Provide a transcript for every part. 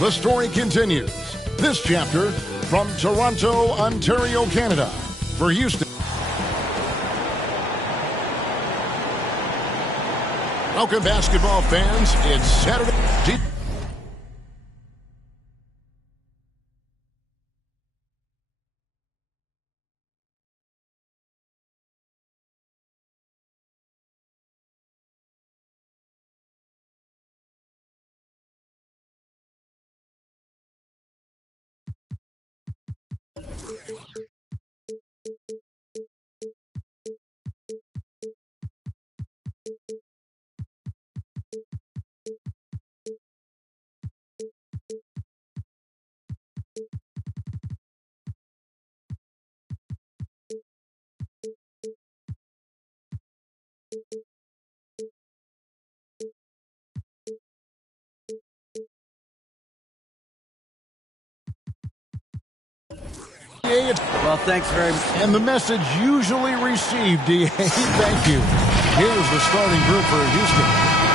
The story continues. This chapter from Toronto, Ontario, Canada. For Houston. Welcome, basketball fans. It's Saturday. Well, thanks very much. And the message usually received, DA. Thank you. Here's the starting group for Houston.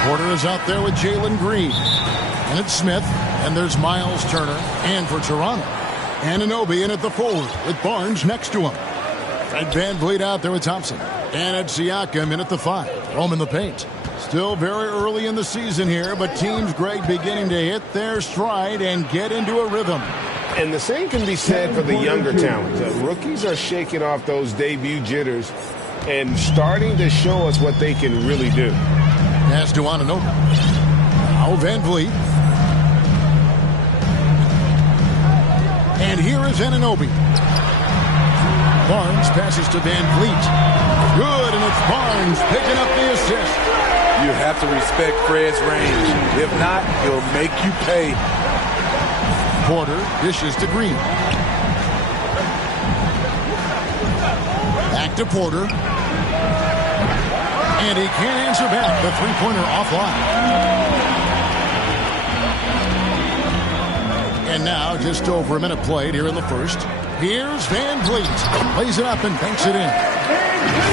Porter is out there with Jalen Green. And it's Smith. And there's Miles Turner. And for Toronto, Anunoby in at the forward with Barnes next to him. Fred VanVleet out there with Thompson. And it's Siakam in at the 5. Rome in the paint. Still very early in the season here, but teams, Greg, beginning to hit their stride and get into a rhythm. And the same can be said for the younger talent. Rookies are shaking off those debut jitters and starting to show us what they can really do. Pass to Anunoby. Now VanVleet. And here is Anunoby. Barnes passes to VanVleet. Good, and it's Barnes picking up the assist. You have to respect Fred's range. If not, he'll make you pay. Porter dishes to Green. Back to Porter. And he can't answer back. The three-pointer offline. And now just over a minute played here in the first. Here's VanVleet. Plays it up and banks it in.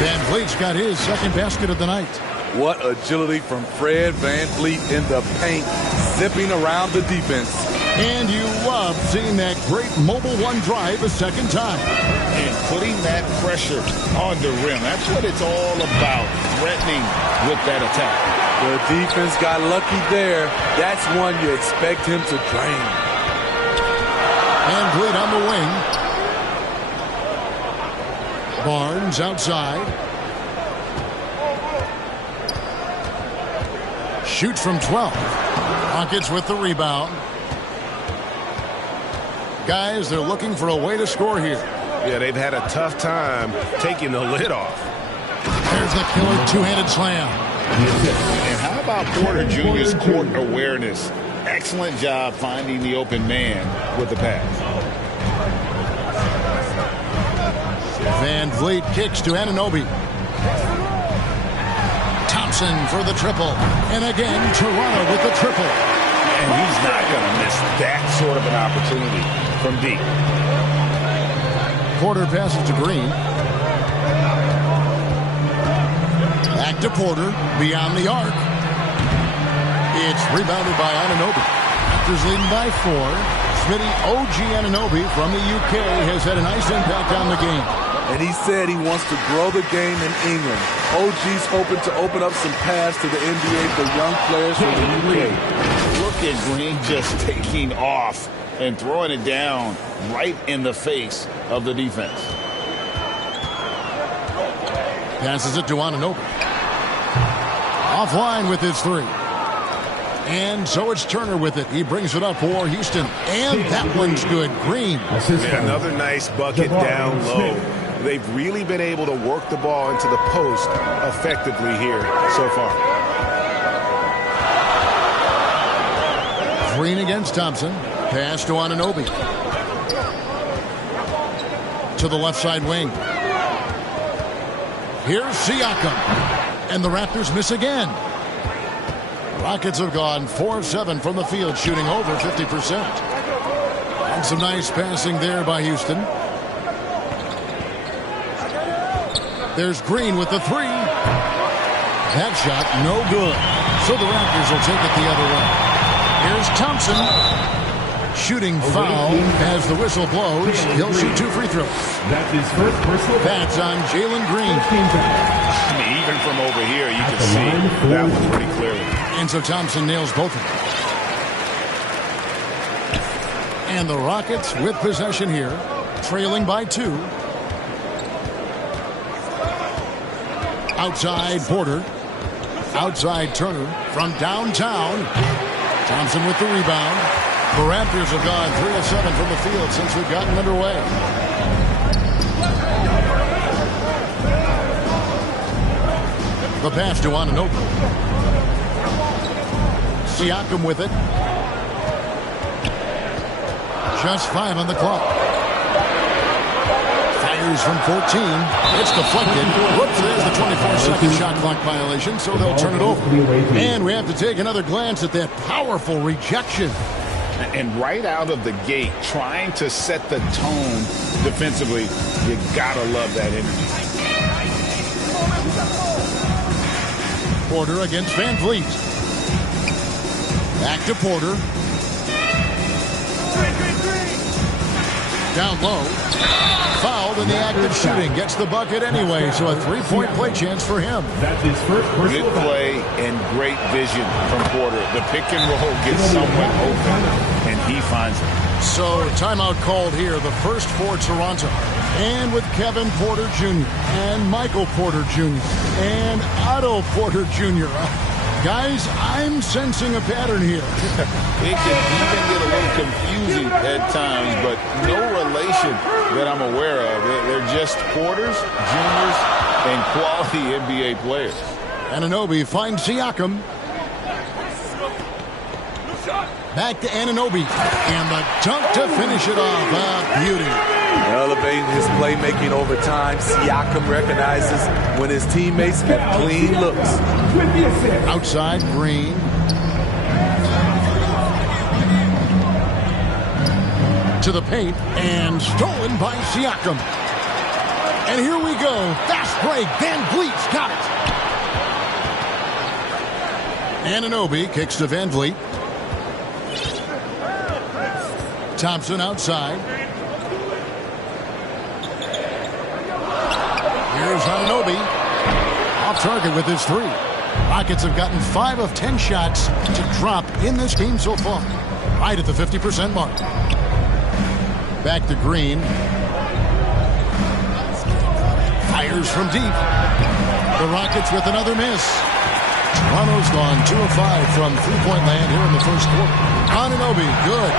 VanVleet's got his second basket of the night. What agility from Fred VanVleet in the paint, zipping around the defense. And you love seeing that great mobile one drive a second time. And putting that pressure on the rim. That's what it's all about, threatening with that attack. The defense got lucky there. That's one you expect him to drain. VanVleet on the wing. Barnes outside. Shoots from 12. Rockets with the rebound. Guys, they're looking for a way to score here. Yeah, they've had a tough time taking the lid off. There's the killer two-handed slam. And how about Porter Jr.'s court awareness? Excellent job finding the open man with the pass. VanVleet kicks to Anunoby. Thompson for the triple. And again, Toronto with the triple. And he's not going to miss that sort of an opportunity from deep. Porter passes to Green. Back to Porter, beyond the arc. It's rebounded by Anunoby. Raptors leading by 4. Smitty OG Anunoby from the UK has had a nice impact on the game. And he said he wants to grow the game in England. OG's hoping to open up some paths to the NBA for young players from the UK. Look at Green just taking off and throwing it down right in the face of the defense. Passes it to Anunoby. Offline with his 3. And so it's Turner with it. He brings it up for Houston. And that one's good. Green. Yeah, another nice bucket down low. They've really been able to work the ball into the post effectively here so far. Green against Thompson. Pass to Anunoby. To the left side wing. Here's Siakam. And the Raptors miss again. Rockets have gone 4-7 from the field, shooting over 50%. And some nice passing there by Houston. There's Green with the 3. That shot, no good. So the Raptors will take it the other way. Here's Thompson. Shooting foul as the whistle blows. He'll shoot 2 free throws. That's his first personal. That's on Jalen Green. I mean, even from over here, you can see that one pretty clearly. And so Thompson nails both of them. And the Rockets with possession here, trailing by 2. Outside Porter. Outside Turner from downtown. Thompson with the rebound. The Raptors have gone 3 of 7 from the field since we've gotten underway. The pass to Anunoby. Siakam with it. Just 5 on the clock. Fires from 14. It's deflected. Whoops, there's the 24-second shot clock violation, so they'll turn it over. And we have to take another glance at that powerful rejection. And right out of the gate, trying to set the tone defensively, you gotta love that energy. Porter against Van Vliet. Back to Porter. Down low. Fouled in the act of shooting. Gets the bucket anyway, so a 3-point play chance for him. That's his first personal. Good play and great vision from Porter. The pick and roll gets someone open, and he finds it. So timeout called here, the first for Toronto. And with Kevin Porter Jr. and Michael Porter Jr. and Otto Porter Jr. Guys, I'm sensing a pattern here. It can even get a little confusing at times, but no relation that I'm aware of. They're just Porters, juniors, and quality NBA players. Anunoby finds Siakam. Back to Anunoby. And the dunk to finish it off. A beauty. Elevating his playmaking over time, Siakam recognizes when his teammates have clean looks. Outside Green. To the paint and stolen by Siakam. And here we go. Fast break. Van Vliet's got it. Anunoby kicks to Van Vliet. Thompson outside. Here's Anunoby. Off target with his 3. Rockets have gotten 5 of 10 shots to drop in this game so far. Right at the 50% mark. Back to Green. Fires from deep. The Rockets with another miss. Toronto's gone 2 of 5 from three-point land here in the first quarter. Anunoby, good.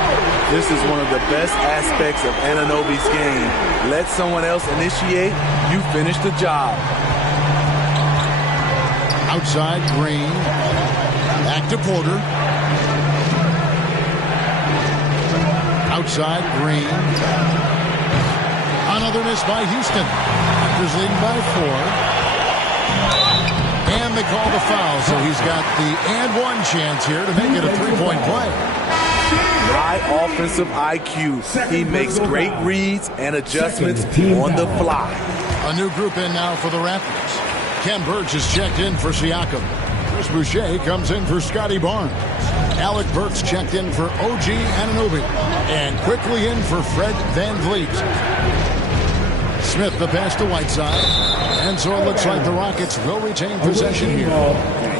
This is one of the best aspects of Anunoby's game. Let someone else initiate, you finish the job. Outside Green. Back to Porter. Outside Green. Another miss by Houston. Raptors leading by 4. And they call the foul, so he's got the and one chance here to make it a 3-point play. High offensive IQ. He makes great reads and adjustments on the fly. A new group in now for the Raptors. Ken Burch is checked in for Siakam. Chris Boucher comes in for Scotty Barnes. Alec Burks checked in for OG Anunoby. And quickly in for Fred Van Vliet. Smith the pass to Whiteside. And so it looks like the Rockets will retain possession here.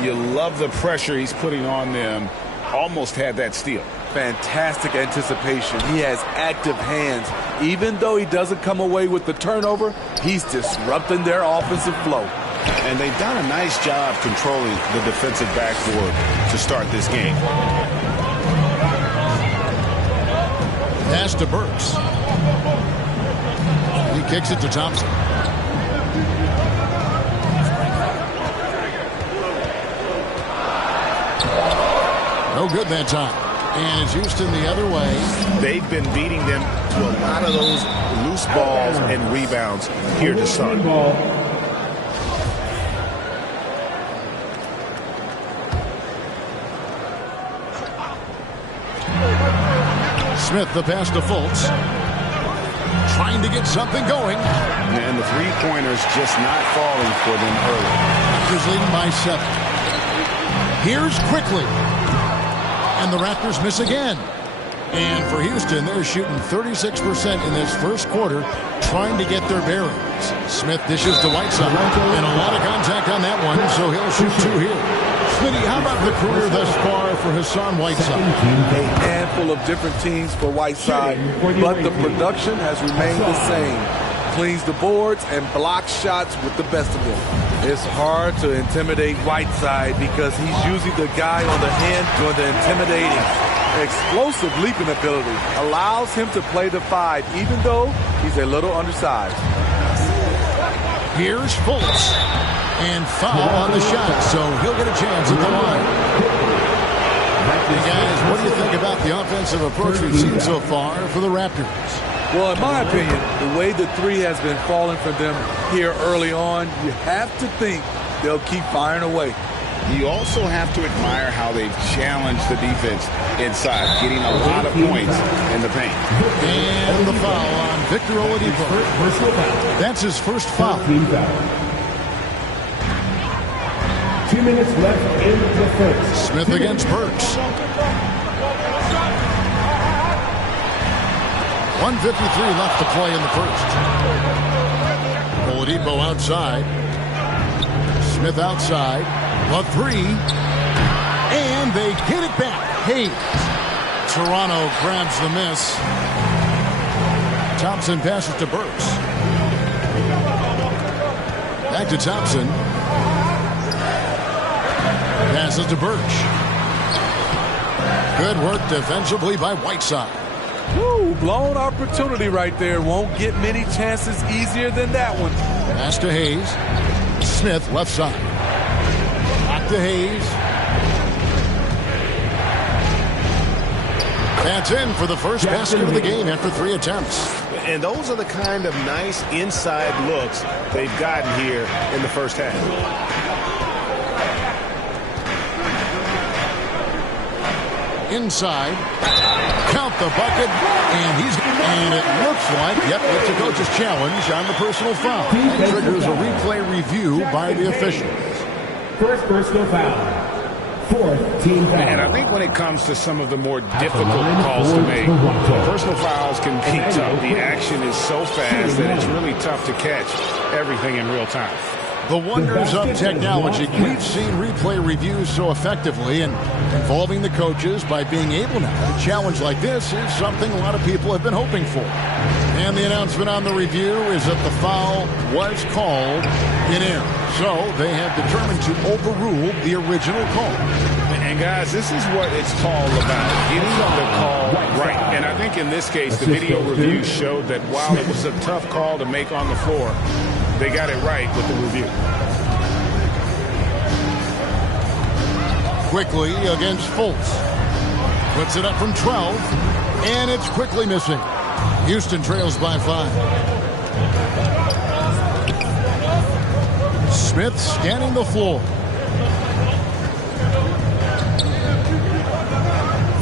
You love the pressure he's putting on them. Almost had that steal. Fantastic anticipation. He has active hands. Even though he doesn't come away with the turnover, he's disrupting their offensive flow. And they've done a nice job controlling the defensive backboard to start this game. Pass to Burks. He kicks it to Thompson. No good that time. And it's Houston the other way. They've been beating them to a lot of those loose balls and rebounds here to start. Smith the pass to Fultz. Trying to get something going. And the three-pointers just not falling for them early. Raptors leading by 7. Here's Quickly. And the Raptors miss again. And for Houston, they're shooting 36% in this first quarter, trying to get their bearings. Smith dishes to Whiteside, and a lot of contact on that one, so he'll shoot two here. Smitty, how about the career thus far for Hassan Whiteside? A handful of different teams for Whiteside, but the production has remained the same. Cleans the boards and blocks shots with the best of them. It's hard to intimidate Whiteside because he's usually the guy on the hand doing the intimidating. Explosive leaping ability allows him to play the 5, even though he's a little undersized. Here's Fultz. And foul on the shot, so he'll get a chance at the line. Hey guys, what do you think about the offensive approach we've seen so far for the Raptors? Well, in my opinion, the way the 3 has been falling for them here early on, you have to think they'll keep firing away. You also have to admire how they've challenged the defense inside, getting a lot of points in the paint. And the foul on Victor Oladipo. That's his first foul. 2 minutes left in the first. Smith against Burks. 1:53 left to play in the first. Oladipo outside. Smith outside. A 3. And they get it back. Hayes. Toronto grabs the miss. Thompson passes to Burks. Back to Thompson. Passes to Birch. Good work defensively by Whiteside. Woo, blown opportunity right there. Won't get many chances easier than that one. Pass to Hayes. Smith left side. Back to Hayes. That's in for the first basket of the game after 3 attempts. And those are the kind of nice inside looks they've gotten here in the first half. Inside, count the bucket, and it looks like, yep, it's a coach's challenge on the personal foul. And triggers a replay review by the officials. First personal foul. 4th team foul. And I think when it comes to some of the more difficult calls to make, personal fouls can be tough. The action is so fast that it's really tough to catch everything in real time. The wonders of technology. We've seen replay reviews so effectively, and involving the coaches by being able now to challenge like this is something a lot of people have been hoping for. And the announcement on the review is that the foul was called in error. So they have determined to overrule the original call. And guys, this is what it's all about, getting the call right. And I think in this case, the video review showed that while it was a tough call to make on the floor, they got it right with the review. Quickly against Fultz. Puts it up from 12, and it's quickly missing. Houston trails by 5. Smith scanning the floor.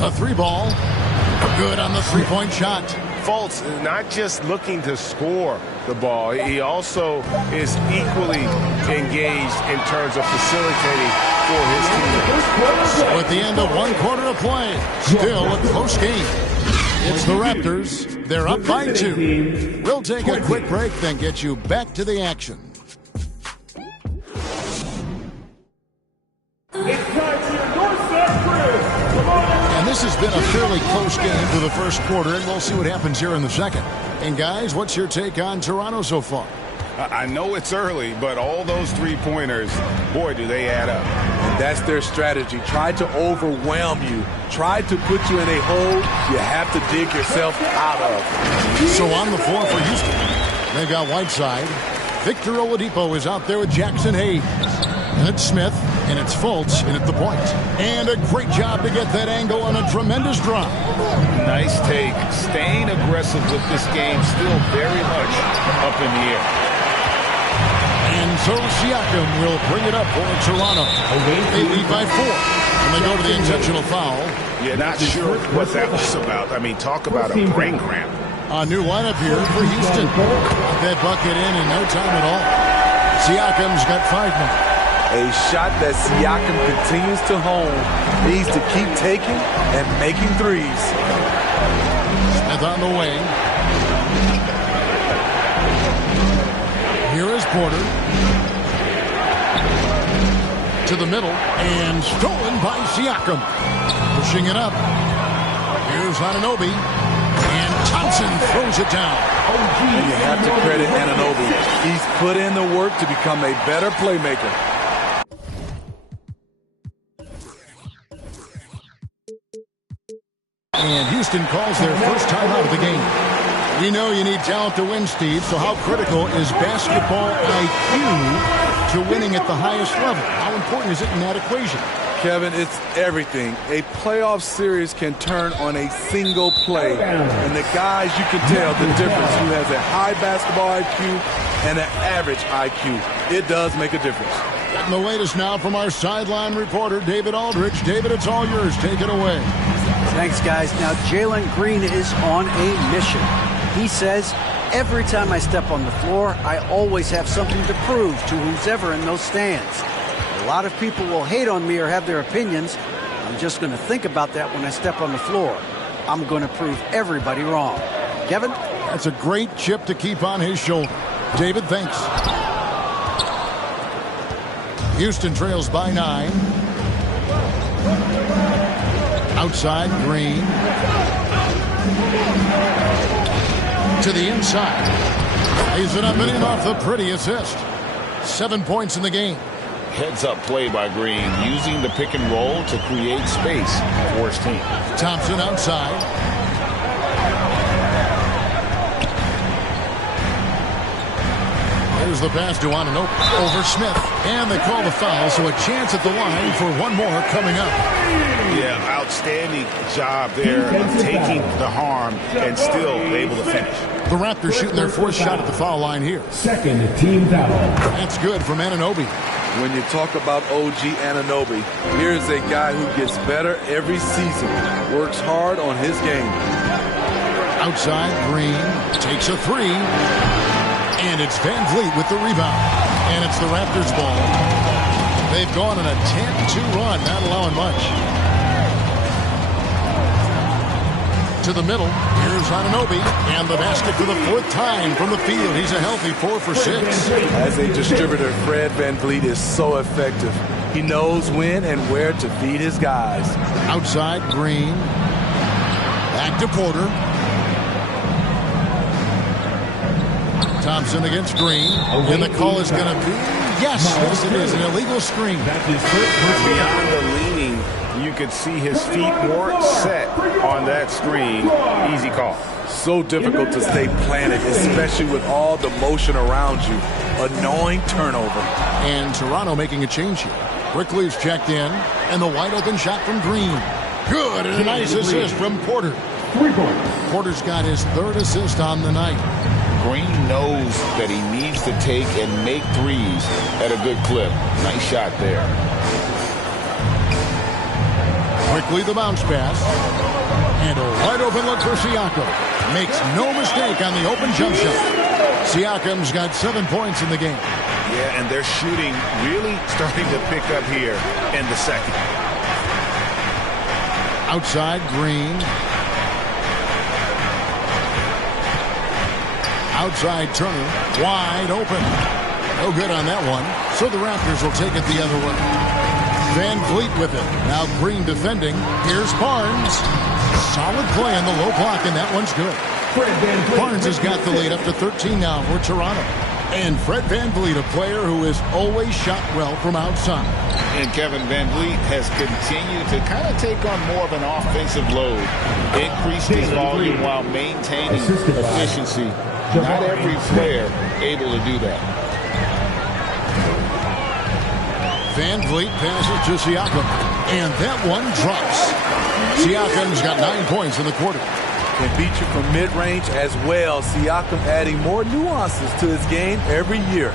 A 3-ball. Good on the 3-point shot. Fultz is not just looking to score the ball. He also is equally engaged in terms of facilitating for his team. So at the end of 1 quarter of play, still a close game. It's the Raptors. They're up by 2. We'll take a quick break, then get you back to the action. And this has been a fairly close game for the first quarter, and we'll see what happens here in the second. And guys, what's your take on Toronto so far? I know it's early, but all those 3-pointers, boy, do they add up. And that's their strategy. Try to overwhelm you. Try to put you in a hole you have to dig yourself out of. So on the floor for Houston, they've got Whiteside. Victor Oladipo is out there with Jackson Hayes. And it's Smith, and it's Fultz in at the point. And a great job to get that angle on a tremendous drive. Nice take. Staying aggressive with this game, still very much up in the air. And so Siakam will bring it up for Toronto. They lead by 4. And they go to the intentional foul. Yeah, not sure what that was about. I mean, talk about a brain cramp. A new lineup here for Houston. Get that bucket in no time at all. Siakam's got 5 now. A shot that Siakam continues to hone. Needs to keep taking and making threes. on the way. Here is Porter. To the middle, and stolen by Siakam. Pushing it up. Here's Anunoby. And Thompson throws it down. And you have to credit Anunoby. He's put in the work to become a better playmaker. And Houston calls their first timeout of the game. We know you need talent to win, Steve, so how critical is basketball IQ to winning at the highest level? How important is it in that equation? Kevin, it's everything. A playoff series can turn on a single play. And the guys, you can tell the difference who has a high basketball IQ and an average IQ. It does make a difference. Getting the latest now from our sideline reporter, David Aldridge. David, it's all yours. Take it away. Thanks, guys. Now, Jalen Green is on a mission. He says, every time I step on the floor, I always have something to prove to who's ever in those stands. A lot of people will hate on me or have their opinions. I'm just going to think about that when I step on the floor. I'm going to prove everybody wrong. Kevin? That's a great chip to keep on his shoulder. David, thanks. Houston trails by 9. Outside, Green. To the inside. Lays it up and in off the pretty assist. 7 points in the game. Heads-up play by Green, using the pick and roll to create space for his team. Thompson outside. There's the pass to Anunoby over Smith. And they call the foul, so a chance at the line for one more coming up. Yeah, outstanding job there of taking the harm and still able to finish. The Raptors shooting their fourth shot at the foul line here. Second team foul. That's good from Anunoby. When you talk about OG Anunoby, here's a guy who gets better every season, works hard on his game. Outside, Green takes a three. And it's Van Vliet with the rebound. And it's the Raptors' ball. They've gone on a 10-2 run, not allowing much. To the middle, here's Anunoby, and the basket for the fourth time from the field. He's a healthy 4 for 6. As a distributor, Fred Van Vliet is so effective. He knows when and where to feed his guys. Outside, Green. Back to Porter. Thompson against Green. And the call is going to be, yes, it is, an illegal screen. Beyond the leaning, you could see his feet more set on that screen. Easy call. So difficult to stay planted, especially with all the motion around you. Annoying turnover. And Toronto making a change here. Quickly is checked in, and the wide open shot from Green. Good, and a nice assist from Porter. 3 points. Porter's got his third assist on the night. Green knows that he needs to take and make threes at a good clip. Nice shot there. Quickly the bounce pass. And a wide open look for Siakam. Makes no mistake on the open jump shot. Siakam's got 7 points in the game. Yeah, and their shooting really starting to pick up here in the second. Outside, Green. Outside, Turner. Wide open. No good on that one. So the Raptors will take it the other way. Van Vliet with it. Now Green defending. Here's Barnes. Solid play on the low block, and that one's good. Barnes has got the lead up to 13 now for Toronto. And Fred Van Vliet, a player who has always shot well from outside. And Kevin Van Vliet has continued to kind of take on more of an offensive load. Increased his volume while maintaining efficiency. Not every player able to do that. Van Vliet passes to Siakam. And that one drops. Siakam's got 9 points in the quarter. Can beat you from mid-range as well. Siakam adding more nuances to his game every year.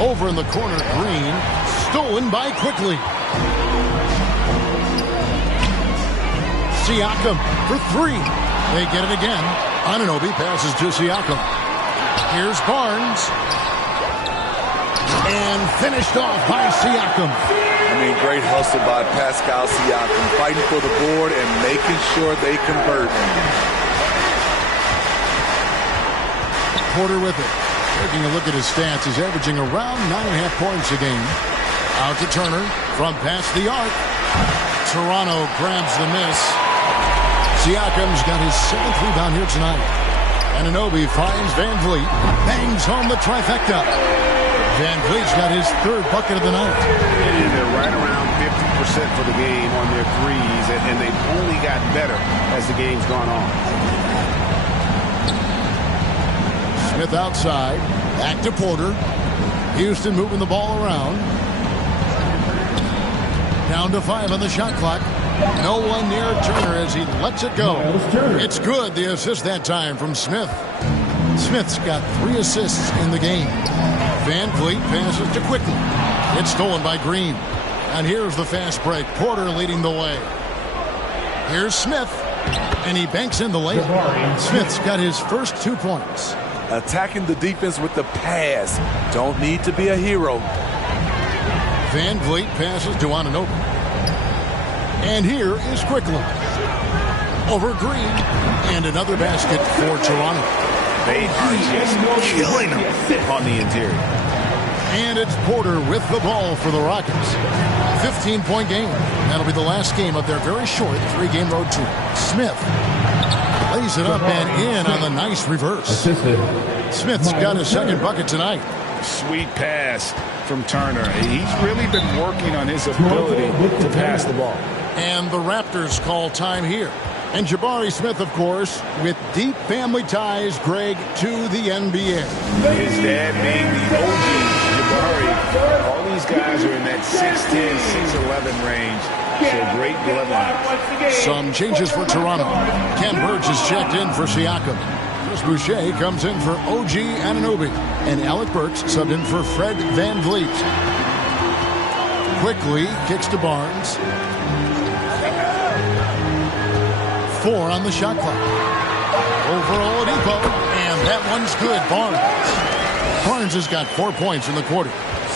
Over in the corner, Green. Stolen by Quickly. Siakam for 3. They get it again. Anunoby passes to Siakam. Here's Barnes. And Finished off by Siakam. I mean, great hustle by Pascal Siakam, fighting for the board and making sure they convert. Porter with it. Taking a look at his stats, he's averaging around 9.5 points a game. Out to Turner from past the arc. Toronto grabs the miss. Siakam's got his 7th rebound here tonight. Anunoby finds Van Vliet. Bangs home the trifecta. Van Vliet's got his 3rd bucket of the night. And they're right around 50% for the game on their threes, and they've only gotten better as the game's gone on. Smith outside. Back to Porter. Houston moving the ball around. Down to 5 on the shot clock. No one near Turner as he lets it go. It's good, the assist that time from Smith. Smith's got 3 assists in the game. Van Vliet passes to Quickly. It's stolen by Green. And here's the fast break. Porter leading the way. Here's Smith. And he banks in the layup. Smith's got his first 2 points. Attacking the defense with the pass. Don't need to be a hero. Van Vliet passes to Anunoby. And here is Quickly. Over Green. And another basket for Toronto. They are just killing them on the interior. And it's Porter with the ball for the Rockets. 15-point game. That'll be the last game of their very short 3-game road trip. Smith lays it up and in on the nice reverse. Smith's got his 2nd bucket tonight. Sweet pass from Turner. He's really been working on his ability to pass the ball. And the Raptors call time here. And Jabari Smith, of course, with deep family ties, Greg, to the NBA. His dad being the OG Jabari. All these guys are in that 6'10", 6'11 range. So great bloodline. Some changes for Toronto. Ken Burge is checked in for Siakam. Chris Boucher comes in for OG Anunoby. And Alec Burks subbed in for Fred Van Vliet. Quickly kicks to Barnes. 4 on the shot clock. Over Oladipo, and that one's good. Barnes has got 4 points in the quarter.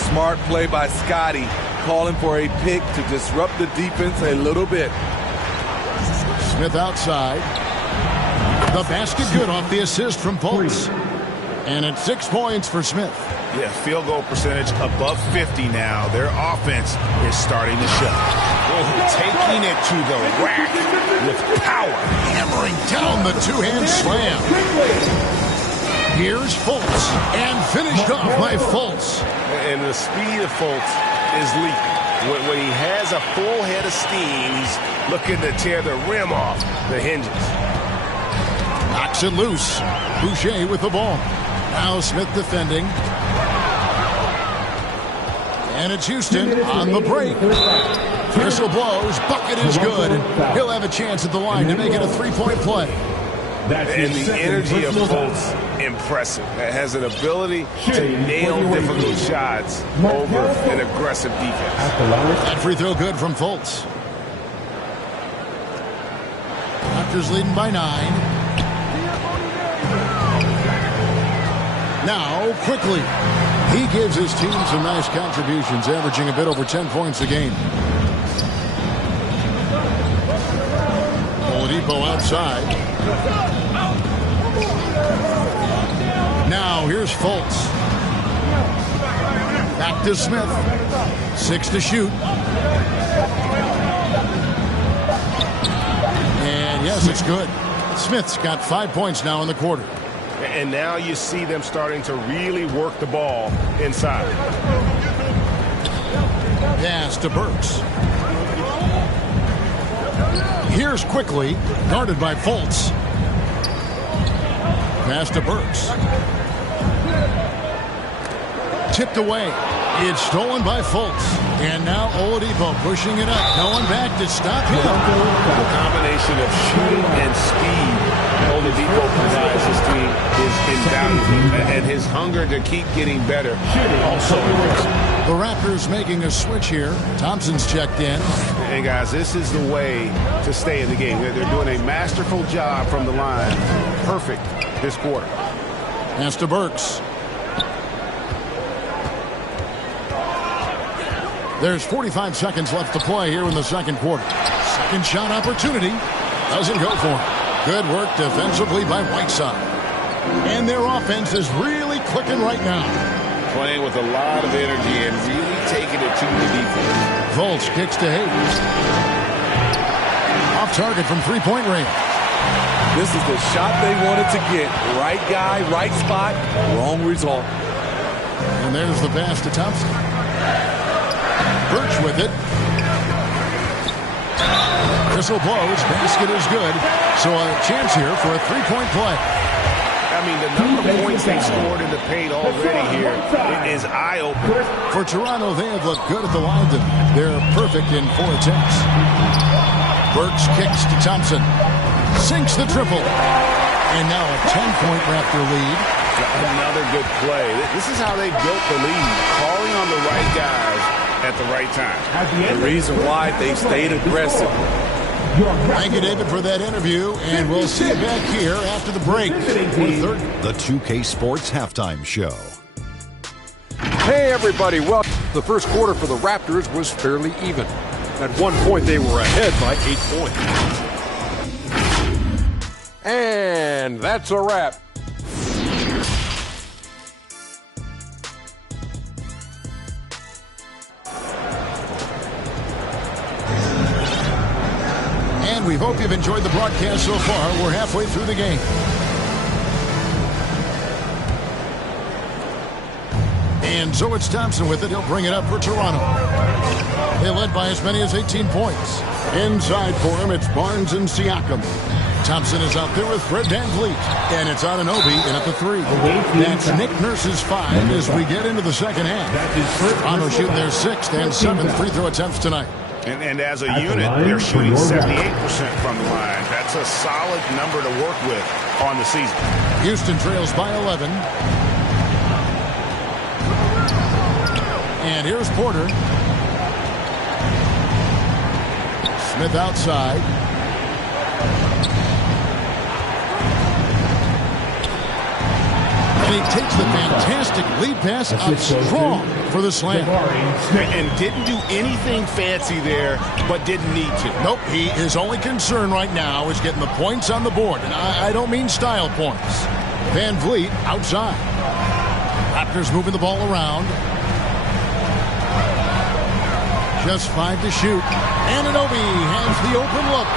Smart play by Scotty, calling for a pick to disrupt the defense a little bit. Smith outside. The basket good off the assist from Fultz. And it's 6 points for Smith. Yeah, field goal percentage above 50 now. Their offense is starting to show. Taking it to the rack with power. Hammering down the 2-hand slam. Here's Fultz. And finished off by Fultz. And the speed of Fultz is lethal. When he has a full head of steam, he's looking to tear the rim off the hinges. Knocks it loose. Boucher with the ball. Now Smith defending. And it's Houston on the break. Whistle blows. Bucket is good. He'll have a chance at the line to make it a 3-point play. And the energy of Fultz, impressive. Has an ability to nail difficult shots over an aggressive defense. That free throw good from Fultz. Raptors leading by 9. Now, Quickly. He gives his team some nice contributions, averaging a bit over 10 points a game. Oladipo outside. Now, here's Fultz. Back to Smith. 6 to shoot. And yes, it's good. Smith's got 5 points now in the quarter. And now you see them starting to really work the ball inside. Pass to Burks. Here's Quickly, guarded by Fultz. Pass to Burks. Tipped away. It's stolen by Fultz. And now Oladipo pushing it up. No one back to stop him. The combination of shooting and speed Oladipo provides his team is invaluable. And his hunger to keep getting better also impressive. The Raptors making a switch here. Thompson's checked in. Hey, guys, this is the way to stay in the game. They're doing a masterful job from the line. Perfect this quarter. Pass to Burks. There's 45 seconds left to play here in the second quarter. Second shot opportunity. Doesn't go for it. Good work defensively by Whiteside. And their offense is really clicking right now. Playing with a lot of energy and really taking it to the defense. Volz kicks to Hayes. Off target from three-point range. This is the shot they wanted to get. Right guy, right spot, wrong result. And there's the pass to Thompson. Birch with it. Whistle blows. Basket is good. So a chance here for a three-point play. I mean, the number of points they scored in the paint already here is eye-opening. For Toronto, they have looked good at the line tonight. They're perfect in 4 attempts. Birch kicks to Thompson. Sinks the triple. And now a 10-point Raptor lead. Another good play. This is how they built the lead, calling on the right guys at the right time. The reason why they stayed aggressive. Thank you, David, for that interview, and we'll see you back here after the break. The 2K Sports Halftime Show. Hey, everybody. Well, the first quarter for the Raptors was fairly even. At one point, they were ahead by 8 points. And that's a wrap. We hope you've enjoyed the broadcast so far. We're halfway through the game. And so it's Thompson with it. He'll bring it up for Toronto. They led by as many as 18 points. Inside for him, it's Barnes and Siakam. Thompson is out there with Fred VanVleet. And it's Anunoby in at the 3. That's Nick Nurse's 5 as we get into the second half. Toronto shooting their 6th and 7th free throw attempts tonight. And as a unit, they're shooting 78% from the line. That's a solid number to work with on the season. Houston trails by 11. And here's Porter. Smith outside. And he takes the fantastic lead pass up strong for the slam. And didn't do anything fancy there, but didn't need to. Nope, his only concern right now is getting the points on the board. And I don't mean style points. VanVleet outside. Raptors moving the ball around. Just 5 to shoot. Anunoby has the open look.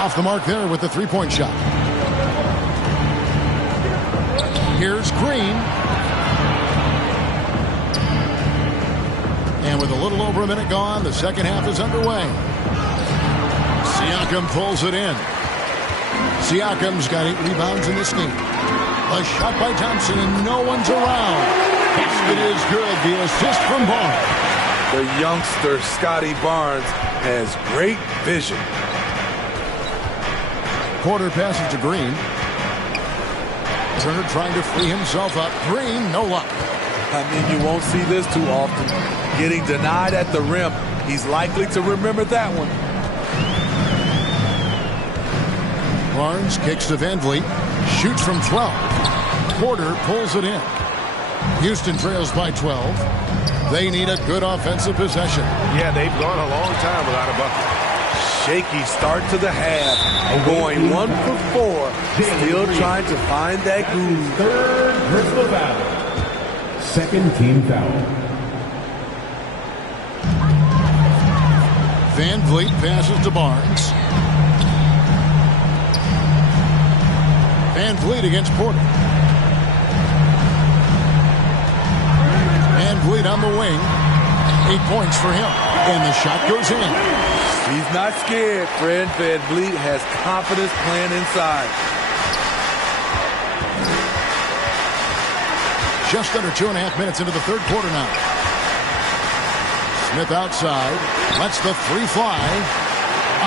Off the mark there with the three-point shot. Here's Green. And with a little over a minute gone, the second half is underway. Siakam pulls it in. Siakam's got 8 rebounds in this game. A shot by Thompson, and no one's around. Basket is good. The assist from Barnes. The youngster, Scotty Barnes, has great vision. Porter passes to Green. Turner trying to free himself up. Green, no luck. I mean, you won't see this too often. Getting denied at the rim. He's likely to remember that one. Barnes kicks to VanVleet. Shoots from 12. Porter pulls it in. Houston trails by 12. They need a good offensive possession. Yeah, they've gone a long time without a bucket. Shaky start to the half. Going 1 for 4. Still trying to find that groove. Third personal foul. Second team foul. VanVleet passes to Barnes. VanVleet against Porter. VanVleet on the wing. 8 points for him. And the shot goes in. He's not scared. Fred VanVleet has confidence playing inside. Just under 2.5 minutes into the third quarter now. Smith outside. Lets the 3 fly.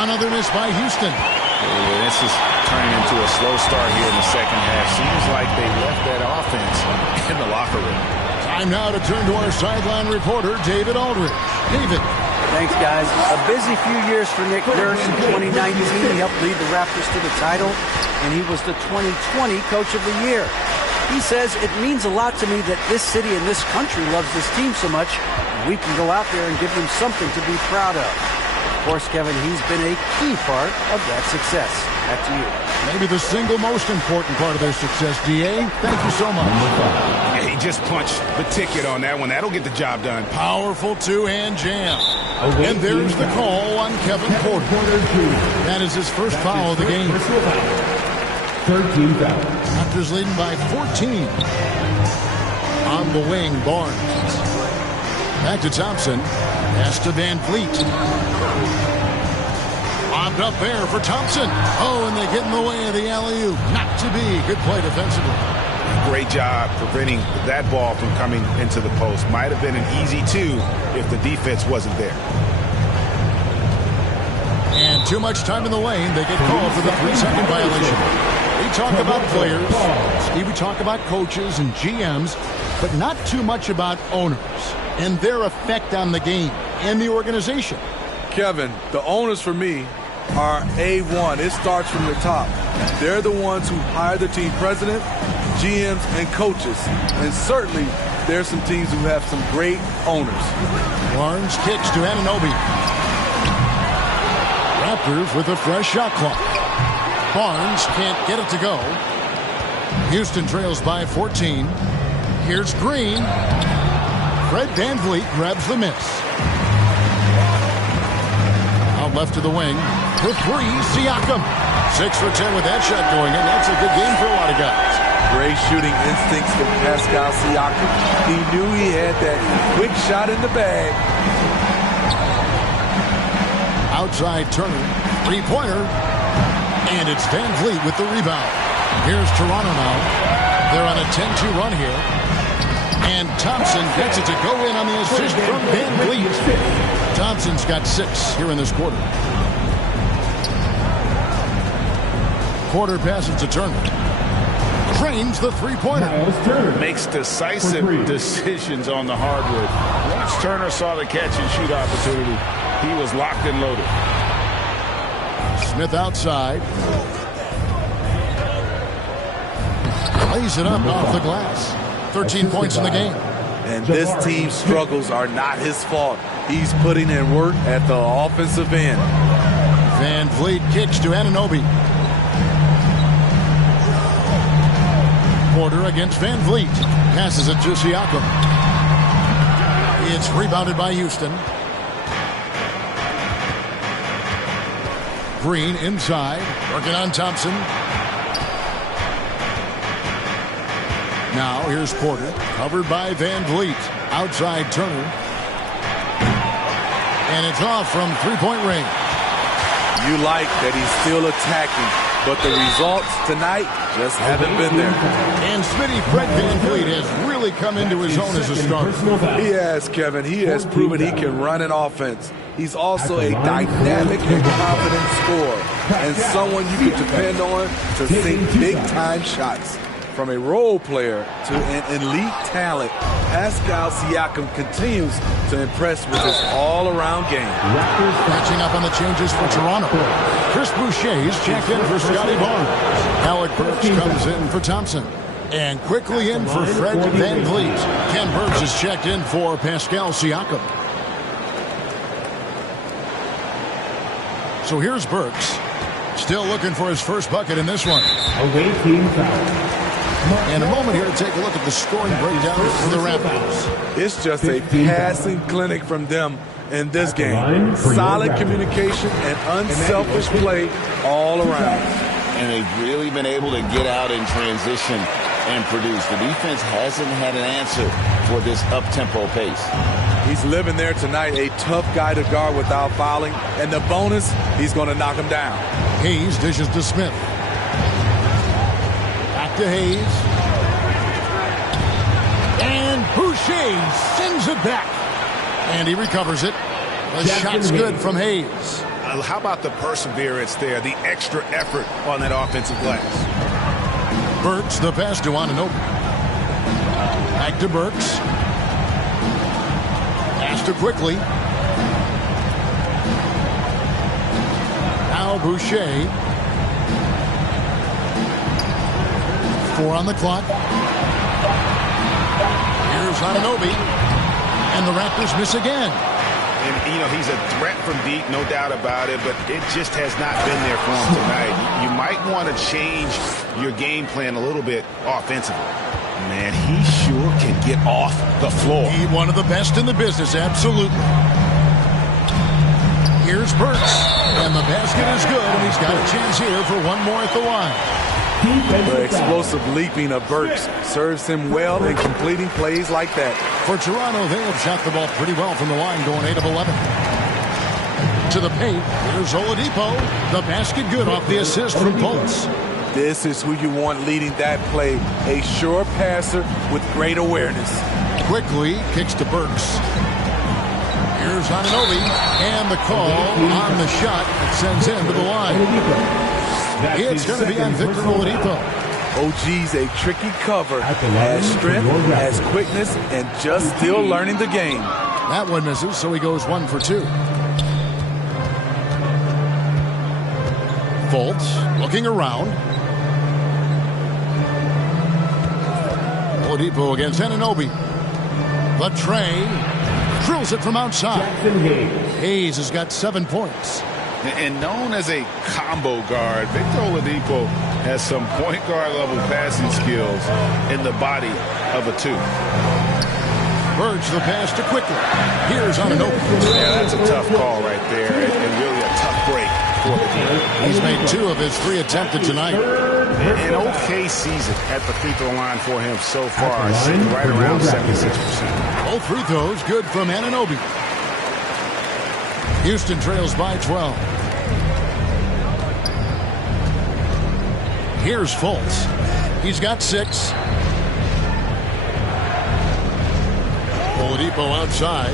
Another miss by Houston. Yeah, this is turning into a slow start here in the second half. Seems like they left that offense in the locker room. Time now to turn to our sideline reporter, David Aldridge. David. Thanks, guys. A busy few years for Nick Nurse. In 2019, he helped lead the Raptors to the title, and he was the 2020 Coach of the Year. He says, it means a lot to me that this city and this country loves this team so much. We can go out there and give them something to be proud of. Of course, Kevin, he's been a key part of that success. Back to you. Maybe the single most important part of their success, D.A. Thank you so much. Yeah, he just punched the ticket on that one. That'll get the job done. Powerful two-hand jam. And there's the call on Kevin Porter. That is his first foul of the game. 13 fouls. Raptors leading by 14. On the wing, Barnes. Back to Thompson. Pass to Van Vliet. Lobbed up there for Thompson. Oh, and they get in the way of the alley-oop. Not to be. Good play defensively. Great job preventing that ball from coming into the post. Might have been an easy two if the defense wasn't there. And too much time in the lane. They get called for the 3-second violation. We talk about players. We talk about coaches and GMs, but not too much about owners and their effect on the game and the organization. Kevin, the owners for me are A1. It starts from the top. They're the ones who hire the team president, GMs, and coaches. And certainly, there's some teams who have some great owners. Barnes kicks to Anunoby. Raptors with a fresh shot clock. Barnes can't get it to go. Houston trails by 14. Here's Green. Fred VanVleet grabs the miss. Out left to the wing. For three, Siakam. 6 for 10 with that shot going in. That's a good game for a lot of guys. Great shooting instincts from Pascal Siakam. He knew he had that quick shot in the bag. Outside Turner. Three-pointer. And it's VanVleet with the rebound. Here's Toronto now. They're on a 10-2 run here. And Thompson gets it to go in on the assist from VanVleet. Thompson's got 6 here in this quarter. Porter passes to Turner. Drains the three-pointer. Makes decisive decisions on the hardwood. Once Turner saw the catch-and-shoot opportunity, he was locked and loaded. Smith outside. Lays it up off the glass. 13 points in the game. And this team's struggles are not his fault. He's putting in work at the offensive end. VanVleet kicks to Anunoby. Porter against VanVleet. Passes it to Siakam. It's rebounded by Houston. Green inside. Working on Thompson. Now here's Porter. Covered by VanVleet. Outside Turner. And it's off from three-point range. You like that he's still attacking, but the results tonight just haven't been there. And Smitty, Fred VanVleet has really come into his own as a starter. He has, Kevin. He has proven he can run an offense. He's also a dynamic and confident scorer and someone you can depend on to sink big-time shots. From a role player to an elite talent, Pascal Siakam continues to impress with his all-around game. Catching up on the changes for Toronto. Chris Boucher's checked in for Scotty Barnes. Alec Burks comes in for Thompson. And quickly in for Fred VanVleet. Ken Burks is checked in for Pascal Siakam. So here's Burks. Still looking for his first bucket in this one. Away team foul. In a moment here to take a look at the scoring breakdown for the Raptors. It's just a passing clinic from them in this game. Solid communication and unselfish play all around. And they've really been able to get out in transition and produce. The defense hasn't had an answer for this up-tempo pace. He's living there tonight, a tough guy to guard without fouling. And the bonus, he's going to knock him down. Hayes dishes to Smith. To Hayes. And Boucher sends it back. And he recovers it. The shot's good from Hayes. How about the perseverance there, the extra effort on that offensive glass? Burks, the pass to Anunoby. Back to Burks. Pass to quickly. Now Boucher. 4 on the clock. Here's Anunoby. And the Raptors miss again. And, you know, he's a threat from deep, no doubt about it, but it just has not been there for him tonight. You might want to change your game plan a little bit offensively. Man, he sure can get off the floor. He's one of the best in the business, absolutely. Here's Burks, and the basket is good, and he's got a chance here for one more at the line. The explosive leaping of Burks serves him well in completing plays like that. For Toronto, they have shot the ball pretty well from the line, going 8 of 11. To the paint, here's Oladipo. The basket good off the assist from Fultz. This is who you want leading that play. A sure passer with great awareness. Quickly kicks to Burks. Here's Anunoby, and the call on the shot that sends him to the line. It's going to be on Victor Oladipo. OG's a tricky cover. Has strength, has quickness, and just still learning the game. That one misses, so he goes 1 for 2. Fultz looking around. Oladipo against Anunoby. The tray drills it from outside. Hayes has got 7 points. And known as a combo guard, Victor Oladipo has some point guard level passing skills in the body of a 2. Birds the pass to Quickly. Here's Anunoby. Yeah, that's a tough call right there, and really a tough break for the team. He's made 2 of his 3 attempted tonight. An okay season at the free throw line for him so far, sitting right around 76%. Both free throws good from Anunoby. Houston trails by 12. Here's Fultz. He's got 6. Oladipo outside.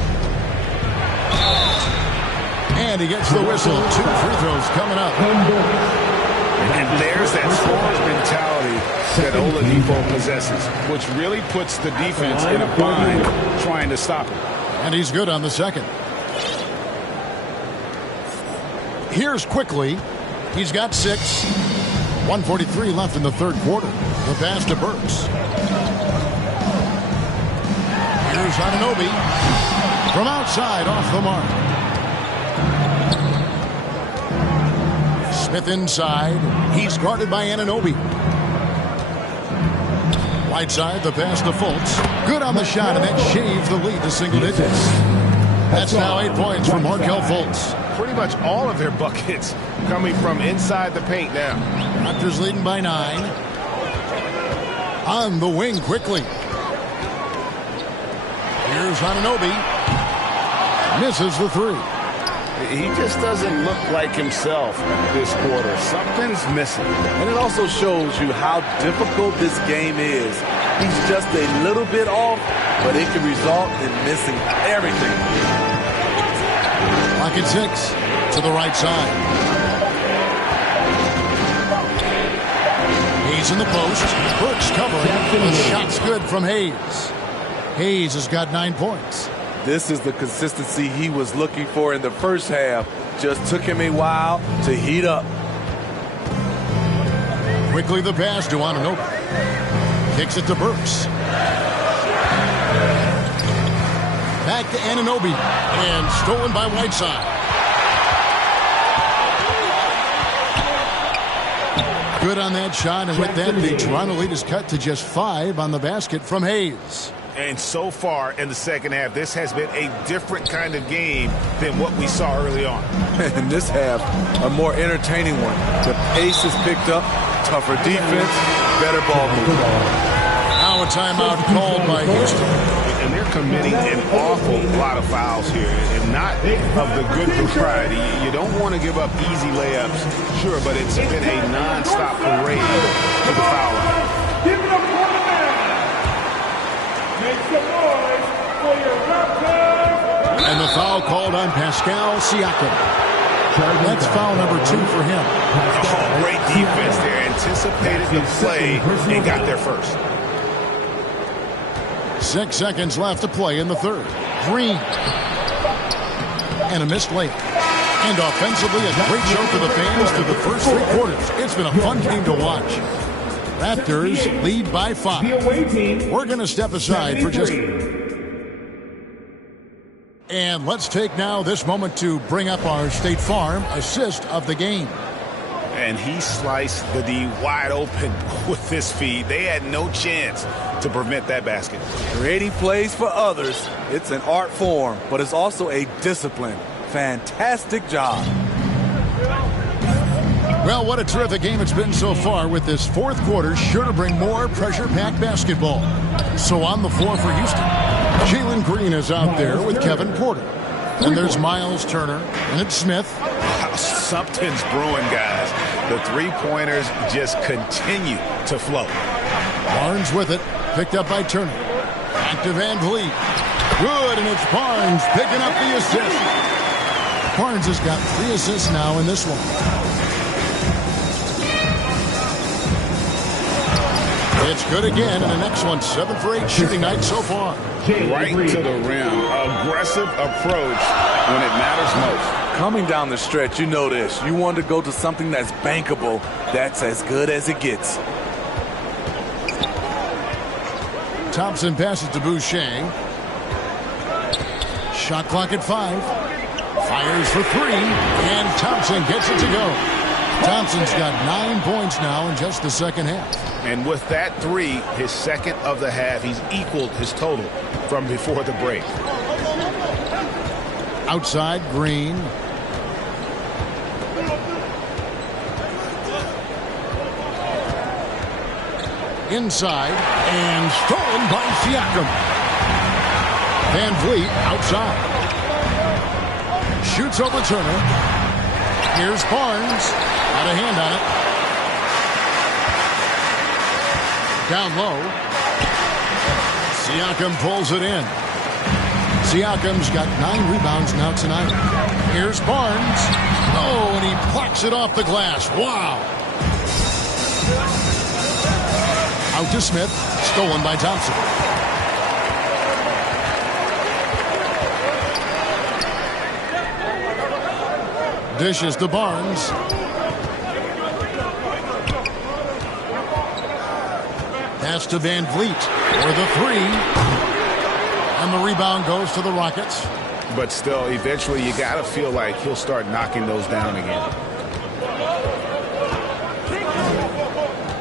And he gets the whistle. 2 free throws coming up. And there's that scoring mentality that Oladipo possesses, which really puts the defense in a bind trying to stop him. And he's good on the second. Here's Quickly. He's got 6. 1:43 left in the third quarter. The pass to Burks. Here's Anunoby. From outside, off the mark. Smith inside. He's guarded by Anunoby. Right side, the pass to Fultz. Good on the shot, and that shaves the lead to single digits. That's now 8 points from Markelle Fultz. Pretty much all of their buckets coming from inside the paint now. Raptors leading by 9. On the wing quickly. Here's Anunoby. Misses the 3. He just doesn't look like himself this quarter. Something's missing. And it also shows you how difficult this game is. He's just a little bit off, but it can result in missing everything. Lock at 6 to the right side. Hayes in the post. Burks covering. The shot's good from Hayes. Hayes has got 9 points. This is the consistency he was looking for in the first half. Just took him a while to heat up. Quickly the pass to Anunoby. Kicks it to Burks. Back to Anunoby. And stolen by Whiteside. Good on that shot, and with that, the Toronto lead is cut to just 5 on the basket from Hayes. And so far in the second half, this has been a different kind of game than what we saw early on. In this half, a more entertaining one. The pace is picked up, tougher defense, better ball movement. Now a timeout called by Houston. And they're committing an awful lot of fouls here, and not of the good propriety. You don't want to give up easy layups, sure, but it's been a nonstop parade to the foul line. Give it up for the man. Make some noise for your Raptors. And the foul called on Pascal Siakam. That's foul number 2 for him. Oh, great defense there. Anticipated the play and got there first. 6 seconds left to play in the third. Green. And a missed layup. And offensively, a great show for the fans through the first 3 quarters. It's been a fun game to watch. Raptors lead by 5. We're going to step aside for just And let's take now this moment to bring up our State Farm assist of the game. And he sliced the D wide open with this feed. They had no chance to prevent that basket. Creating plays for others, it's an art form, but it's also a discipline. Fantastic job. Well, what a terrific game it's been so far, with this fourth quarter sure to bring more pressure-packed basketball. So on the floor for Houston, Jalen Green is out there with Kevin Porter. And there's Miles Turner, and it's Smith. Something's brewing, guys. The three-pointers just continue to flow. Barnes with it, picked up by Turner. Back to Van Vliet. Good, and it's Barnes picking up the assist. Barnes has got 3 assists now in this one. It's good again, and an excellent 7 for 8 shooting night so far. Right to the rim. Aggressive approach when it matters most. Coming down the stretch, you know this. You want to go to something that's bankable. That's as good as it gets. Thompson passes to Boucher. Shot clock at 5. Fires for 3, and Thompson gets it to go. Thompson's got 9 points now in just the second half. And with that 3, his second of the half, he's equaled his total from before the break. Outside, Green. Inside, and stolen by Siakam. Van Vliet outside. Shoots over Turner. Here's Barnes. Got a hand on it. Down low. Siakam pulls it in. Siakam's got 9 rebounds now tonight. Here's Barnes. Oh, and he plucks it off the glass. Wow. Out to Smith. Stolen by Thompson. Dishes to Barnes. Pass to Van Vliet for the 3. And the rebound goes to the Rockets. But still, eventually, you got to feel like he'll start knocking those down again.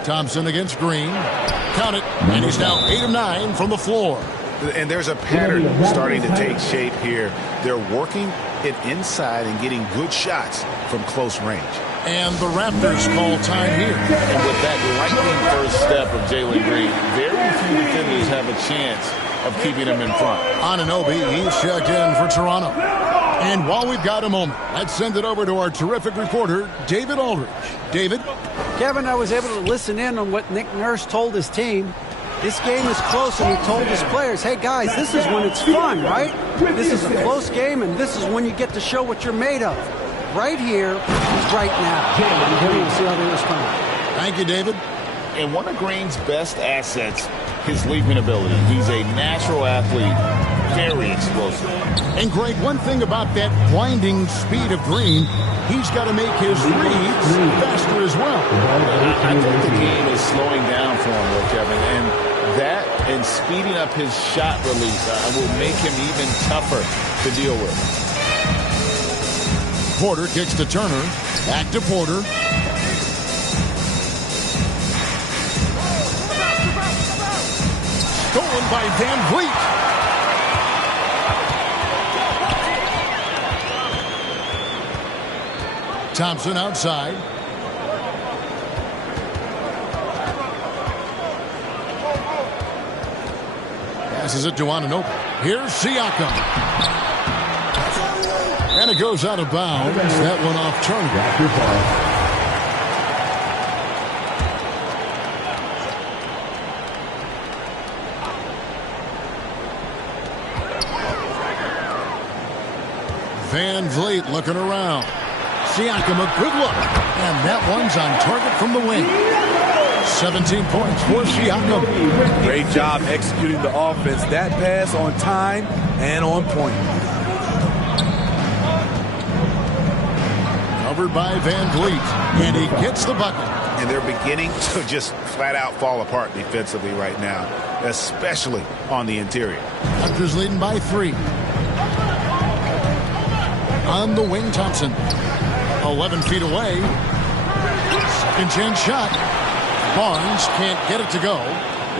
Thompson against Green. Count it. And he's now 8 of 9 from the floor. And there's a pattern starting to take shape here. They're working it inside and getting good shots from close range. And the Raptors call time here. And with that lightning first step of Jalen Green, very few defenders have a chance of keeping him in front. Anunoby, he's checked in for Toronto. And while we've got a moment, let's send it over to our terrific reporter, David Aldridge. David? Kevin, I was able to listen in on what Nick Nurse told his team. This game is close, and he told his players, hey, guys, this is when it's fun, right? This is a close game, and this is when you get to show what you're made of. Right here, right now. We'll see how they respond. Thank you, David. And one of Green's best assets, his leaping ability. He's a natural athlete, very explosive. And, Greg, one thing about that blinding speed of Green, he's got to make his reads faster as well. I think the game is slowing down for him, though, Kevin. And that and speeding up his shot release will make him even tougher to deal with. Porter kicks to Turner. Back to Porter. Stolen by Van Vliet. Thompson outside. Passes it to Anunoby. Here's Siakam. And it goes out of bounds. That one off Turner. Van Vliet looking around. Siakam, a good look. And that one's on target from the wing. 17 points for Siakam. Great job executing the offense. That pass on time and on point. Covered by Van Vliet. And he gets the bucket. And they're beginning to just flat out fall apart defensively right now, especially on the interior. Raptors leading by 3. on the wing. Thompson, 11 feet away. Second chance shot. Barnes can't get it to go.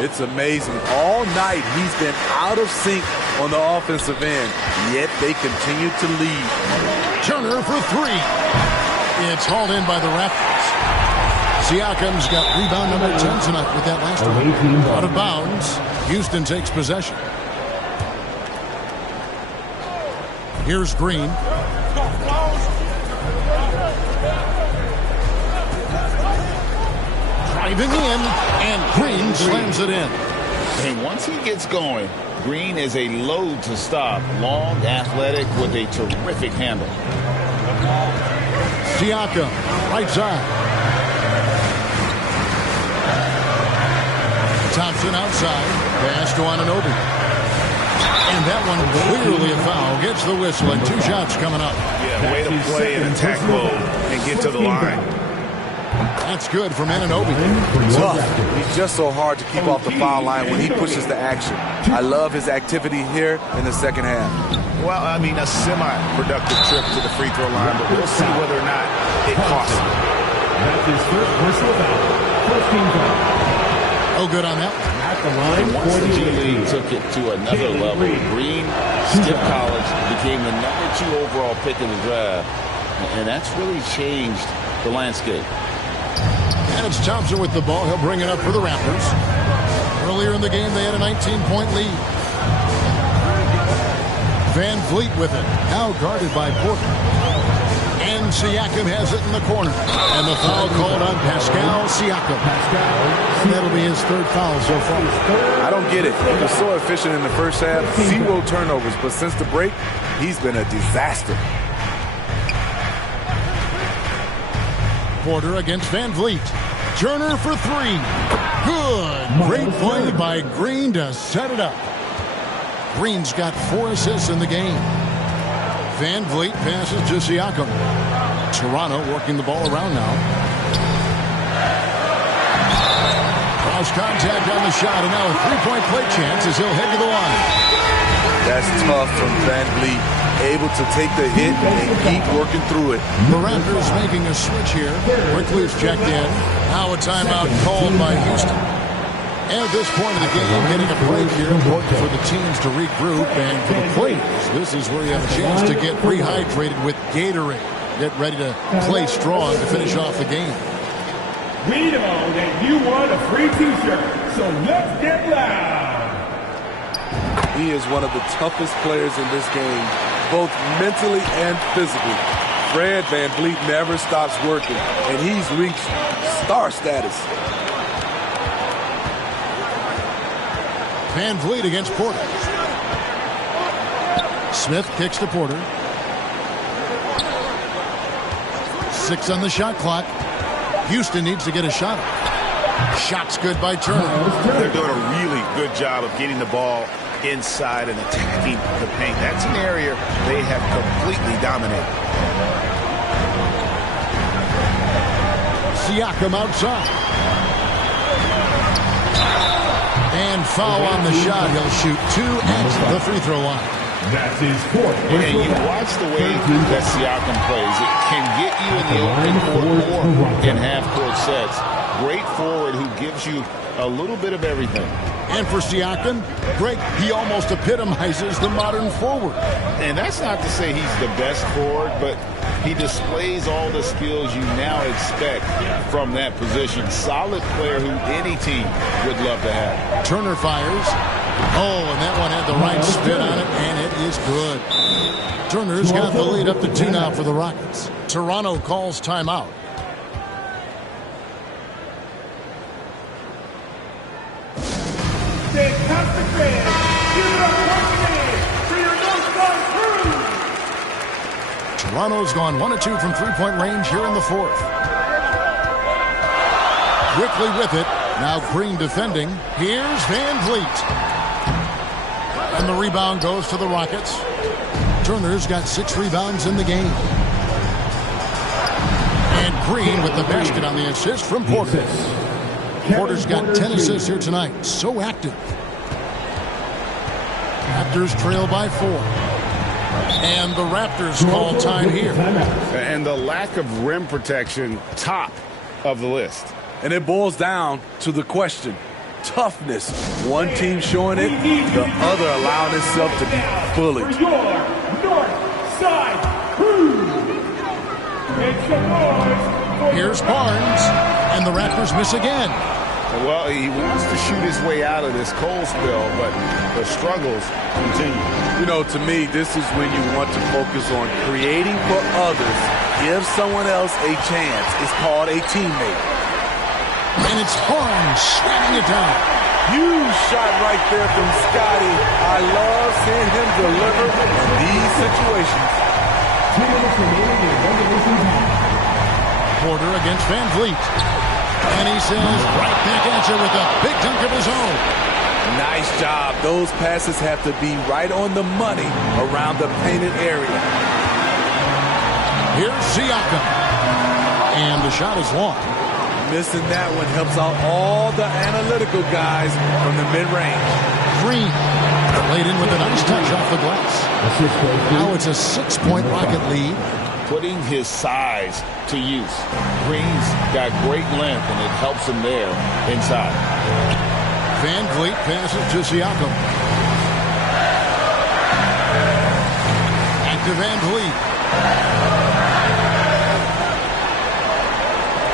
It's amazing. All night he's been out of sync on the offensive end, yet they continue to lead. Turner for three. It's hauled in by the Raptors. Siakam's got rebound number 10 tonight with that last one. Out of bounds. Houston takes possession. Here's Green. Driving in, and Green slams it in. And once he gets going, Green is a load to stop. Long, athletic, with a terrific handle. Siakam, right side. Thompson outside. Pass to Anunoby. And that one clearly a foul. Gets the whistle, and 2 shots coming up. Yeah, way to play in attack mode and get to the line. That's good from Anunoby. Tough. He's just so hard to keep off the foul line when he pushes the action. I love his activity here in the second half. Well, I mean, a semi-productive trip to the free throw line, but we'll see whether or not it costs him. That's his first personal foul. First team foul. Oh, good on that. At the line, And once the G League took it to another level, Green skipped college, became the number 2 overall pick in the draft, and that's really changed the landscape. And it's Thompson with the ball. He'll bring it up for the Raptors. Earlier in the game, they had a 19-point lead. Van Vliet with it. Now guarded by Porter. And Siakam has it in the corner. And the foul called on Pascal Siakam. And that'll be his 3rd foul so far. I don't get it. He was so efficient in the first half. 0 turnovers. But since the break, he's been a disaster. Porter against Van Vliet. Turner for 3. Good. Great play by Green to set it up. Green's got 4 assists in the game. Van Vliet passes to Siakam. Toronto working the ball around now. Cross contact on the shot, and now a 3-point play chance as he'll head to the line. That's tough from Van Vliet. Able to take the hit and keep working through it. The Raptors making a switch here. Quickly is checked in. Now a timeout called by Houston. At this point of the game, getting a break here, important for the teams to regroup, and for the players, this is where you have a chance to get rehydrated with Gatorade. Get ready to play strong to finish off the game. We know that you want a free t-shirt, so let's get loud. He is one of the toughest players in this game, both mentally and physically. Fred Van Vliet never stops working, and he's reached star status. Van Vliet against Porter. Smith kicks to Porter. 6 on the shot clock. Houston needs to get a shot up. Shot's good by Turner. They're doing a really good job of getting the ball inside and attacking the paint. That's an area they have completely dominated. Siakam outside. And foul on the shot. He'll shoot 2 at the free throw line. That's his 4th. And you watch the way that Siakam plays. It can get you in the open court or in half-court sets. Great forward who gives you a little bit of everything. And for Siakam, Greg, he almost epitomizes the modern forward. And that's not to say he's the best forward, but he displays all the skills you now expect from that position. Solid player who any team would love to have. Turner fires. Oh, and that one had the right spin on it, and it is good. Turner's got the lead up to 2 now for the Rockets. Toronto calls timeout. Fantastic fans, give it up once again for your North Star crew. Toronto's gone 1 of 2 from 3-point range here in the 4th. Quickly with it. Now Green defending. Here's Van Vliet. And the rebound goes to the Rockets. Turner's got 6 rebounds in the game. And Green with the basket on the assist from Porter. Porter's got 10 assists here tonight. So active. Raptors trail by 4. And the Raptors call time here. And the lack of rim protection, top of the list. And it boils down to the question. Toughness. One team showing it, the other allowing itself to be bullied. For your north side crew. Make some noise for Here's Barnes, and the Raptors miss again. Well, he wants to shoot his way out of this cold spell, but the struggles continue. You know, to me, this is when you want to focus on creating for others. Give someone else a chance. It's called a teammate. And it's Barnes slamming it down. Huge shot right there from Scotty. I love seeing him deliver in these situations. 2 minutes remaining in regulation time. Porter against Van Vliet. And he says right back at you with a big dunk of his own. Nice job. Those passes have to be right on the money around the painted area. Here's Siakam. And the shot is long. Missing that one helps out all the analytical guys from the mid-range. Green laid in with a nice touch off the glass. Now it's a 6-point Rocket lead. Putting his size to use. Green's got great length, and it helps him there inside. Van Vliet passes to Siakam. Back to Van Vliet.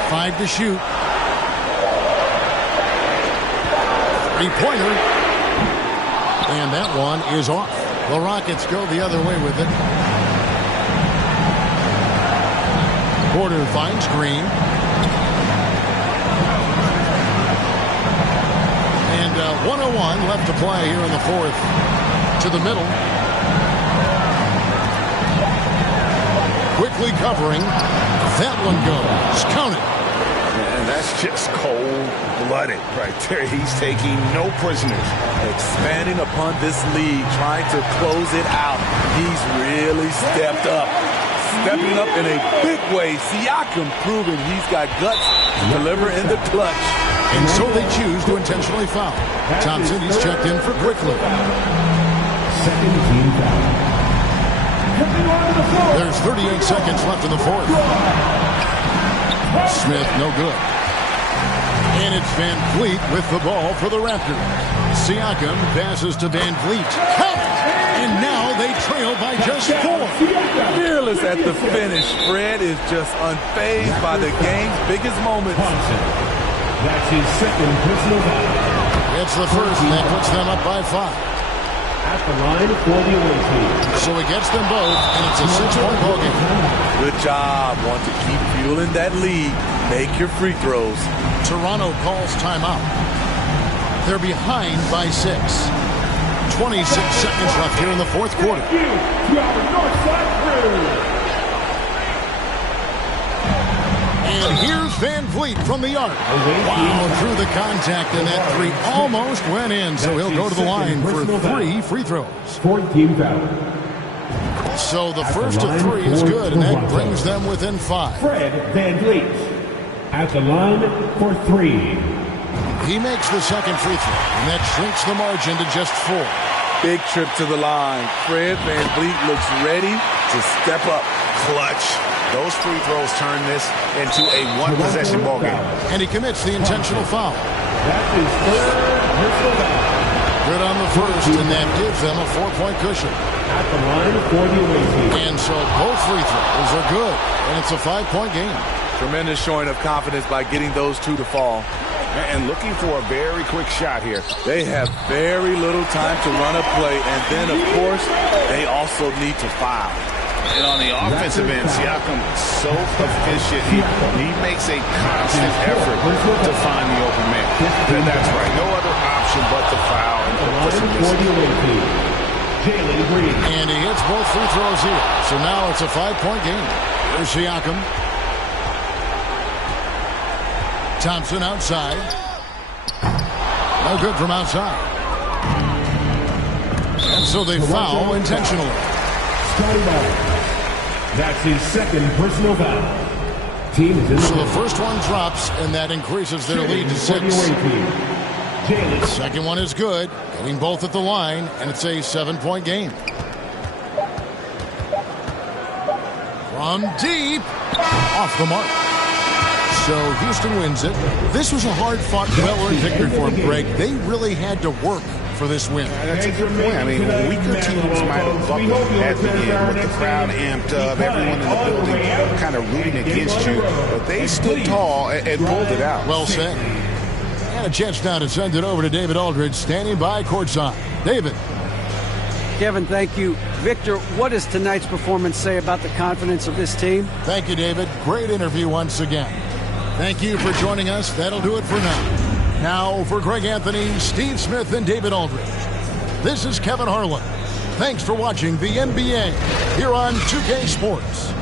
5 to shoot. 3-pointer. And that one is off. The Rockets go the other way with it. Porter finds Green. And 1:01 left to play here in the fourth. To the middle. Quickly covering. That one goes. Count it. And that's just cold-blooded right there. He's taking no prisoners. Expanding upon this lead, trying to close it out. He's really stepped up. Stepping up in a big way. Siakam proving he's got guts to deliver in the clutch. And so they choose to intentionally foul. Thompson, he's checked in for quickly. Second team foul. There's 38 seconds left in the fourth. Smith, no good. And it's Van Vliet with the ball for the Raptors. Siakam passes to Van Vliet. Count! And now they trail by just 4. Fearless at the finish. Fred is just unfazed by the game's biggest moments. That's his second personal foul. It's the first, and that puts them up by 5. At the line for the away team. So he gets them both, and it's a 6-point ball game. Good job. Want to keep fueling that lead. Make your free throws. Toronto calls timeout. They're behind by 6. 26 seconds left here in the fourth quarter. To our Northside crew. And here's Van Vliet from the arc. Wow, through the contact, and that 3 almost went in. So he'll go to the line for 3 free throws. Fourth team foul. So the first of 3 is good, and that brings them within 5. Fred Van Vliet at the line for 3. He makes the second free throw, and that shrinks the margin to just 4. Big trip to the line. Fred Van Vliet looks ready to step up. Clutch. Those free throws turn this into a one-possession ball game. And he commits the intentional foul. That's his third personal foul. Good on the first, and that gives them a 4-point cushion. At the line for the away team. And so both free throws are good, and it's a 5-point game. Tremendous showing of confidence by getting those 2 to fall. And looking for a very quick shot here. They have very little time to run a play, and then, of course, they also need to foul. And on the offensive end, Siakam so efficient. He makes a constant effort to find the open man. That's right. No other option but to foul. And he hits both free throws here. So now it's a 5-point game. There's Siakam. Thompson outside. No good from outside. And so they foul intentionally. That's his second personal foul. Team is in So the first one drops, and that increases their lead to 6. Second one is good, getting both at the line, and it's a 7-point game. From deep. Off the mark. So Houston wins it. This was a hard-fought, well-earned victory for them, Greg. They really had to work for this win. That's a good point. I mean, weaker teams might have buckled at the end with the crowd amped up, everyone in the building kind of rooting against you, but they stood tall and pulled it out. Well said. And a chance now to send it over to David Aldridge, standing by courtside. David. Kevin, thank you. Victor, what does tonight's performance say about the confidence of this team? Thank you, David. Great interview once again. Thank you for joining us. That'll do it for now. Now, for Greg Anthony, Steve Smith, and David Aldridge, this is Kevin Harlan. Thanks for watching the NBA here on 2K Sports.